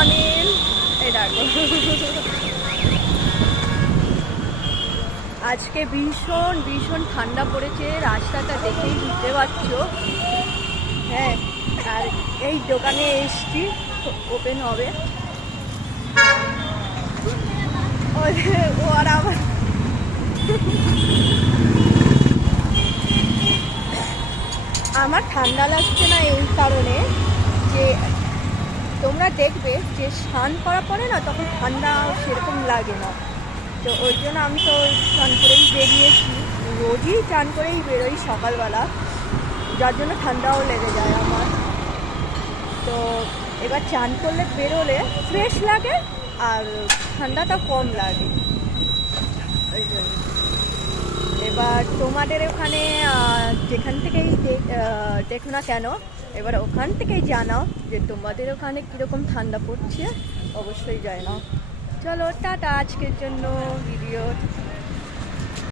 অনিল, এই দেখো আজকে ভীষণ ভীষণ ঠান্ডা পড়েছে, রাস্তাটা দেখেই বুঝতে পারছো। হ্যাঁ, আর এই দোকানে এসছি, ওপেন হবে। ও আর আমার আমার ঠান্ডা লাগছে না এই কারণে যে তোমরা দেখবে যে স্নান করা পরে না তখন ঠান্ডা সেরকম লাগে না। তো ওই জন্য আমি তো স্নান করেই বেরিয়েছি, রোজই স্নান করেই বেরোই সকালবেলা, যার জন্য ঠান্ডাও লেগে যায় আমার। তো এবার স্নান করলে বেরোলে ফ্রেশ লাগে আর ঠান্ডাটা কম লাগে, ওই জন্য। এবার তোমাদের ওখানে যেখান থেকেই দেখো না কেন, এবার ওখান থেকেই জানাও যে তোমাদের ওখানে কীরকম ঠান্ডা পড়ছে, অবশ্যই জানাও। চলো টাটা, আজকের জন্য ভিডিও।